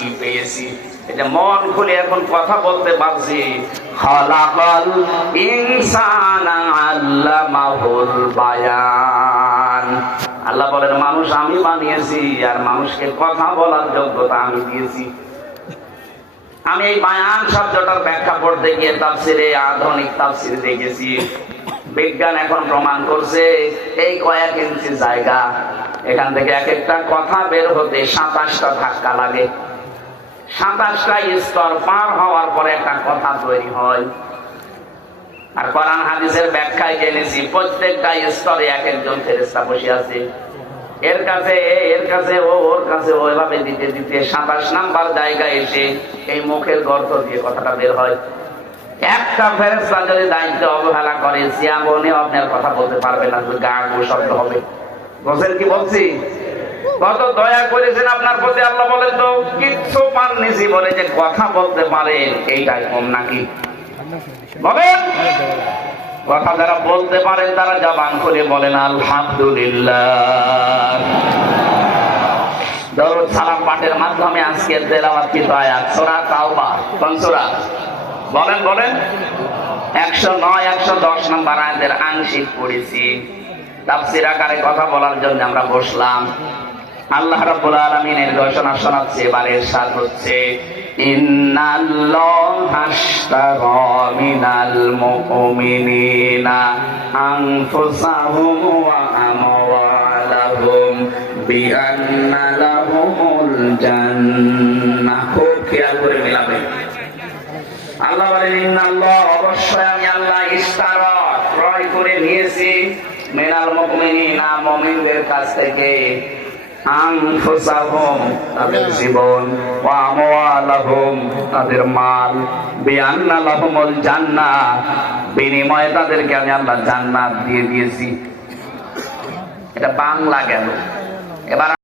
কি পেয়েছি, এটা মন খুলে এখন কথা বলতে পারছি। খালাকাল ইনসানা আল্লামাহুল বায়ান। আল্লাহ বলেন মানুষ আমি বানিয়েছি, আর মানুষকে কথা বলার যোগ্যতা আমি দিয়েছি। আমি এই বায়ান শব্দটার ব্যাখ্যা পড়তে গিয়ে তাফসিরে, আধুনিক তাফসির দেখেছি, বিজ্ঞান এখন প্রমাণ করছে এই কয়েক ইঞ্চি জায়গা, এখান থেকে এক একটা কথা বের হতে 27টা ধাক্কা লাগে। 27টা স্তর পার হওয়ার পরে একটা কথা তৈরি হয়। আর কোরআন হাদিসের ব্যাখ্যায় জেনেছি প্রত্যেকটা স্তরে এক একজন ফেরেশতা বসে আছে। এর কাছে এর কাছে ও, ওর কাছে ও, এভাবে দিতে দিতে 27 নাম্বার জায়গায় এসে এই মুখের গর্ত দিয়ে কথাটা বের হয়। একটা ফেরেশতা যদি দায়িত্ব অবহেলা করে জীবনে আপনার কথা বলতে পারবে না, গা গু শব্দ হবে। বুঝেন কি বলছি? কত দয়া করেছেন আপনার প্রতি আল্লাহ, বলেন তো কিচ্ছু পাননি জীবনে যে কথা বলতে পারে, এইটাই কম নাকি? বলেন, কথা যারা বলতে পারেন তারা জবান খুলে বলেন আলহামদুলিল্লাহ। দরুদ সালাম পাঠের মাধ্যমে আজকের তেলাওয়াতকৃত আয়াত সূরা তাওবা, কোন সূরা? বলেন বলেন। 109 110 নম্বর আয়াতের আংশিক পড়েছি। তাফসীর আকারে কথা বলার জন্য আমরা বসলাম। আল্লাহ রাব্বুল আলামিনের ঘোষণা শোনাচ্ছে, এবারে ইরশাদ হচ্ছে ইন্নাল্লাহা আশতারা মিনাল মুমিনিনা আনফুসাহুম ওয়া আমওয়ালাহুম বিআন্না লাহুমুল জান্নাহ। খুব খেয়াল করে মিলাবেন। আল্লাহ বলেন ইন্নাল্লাহ, অবশ্যই আমি আল্লাহ, ইশতারা, ক্রয় করে নিয়েছি, মিনাল মুমিনিনা, মুমিনদের কাছ থেকে, আনফুসাহুম, তাদের জীবন, ওয়া আমওয়ালাহুম, তাদের মাল, বিআন্না লাহুমুল জান্নাহ, বিনিময়ে তাদেরকে আমি আল্লাহ জান্নাত দিয়ে দিয়েছি। এটা বাংলা গেল। এবার